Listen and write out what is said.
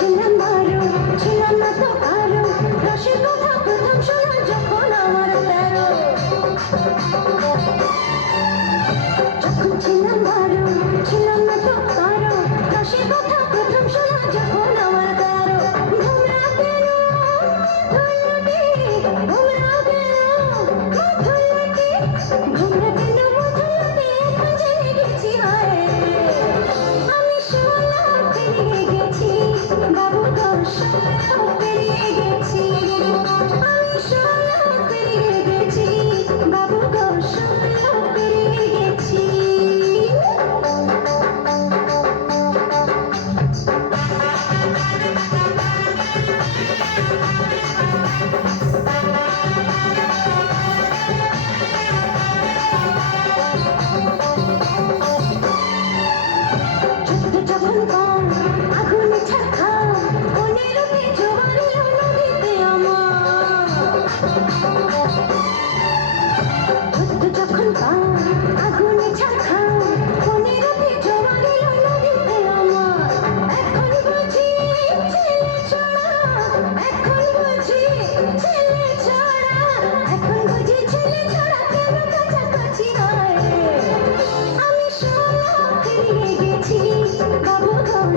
ছিলাম ভালো ছিলাম না তো আরো রসের কথা প্রথম শোনার যখন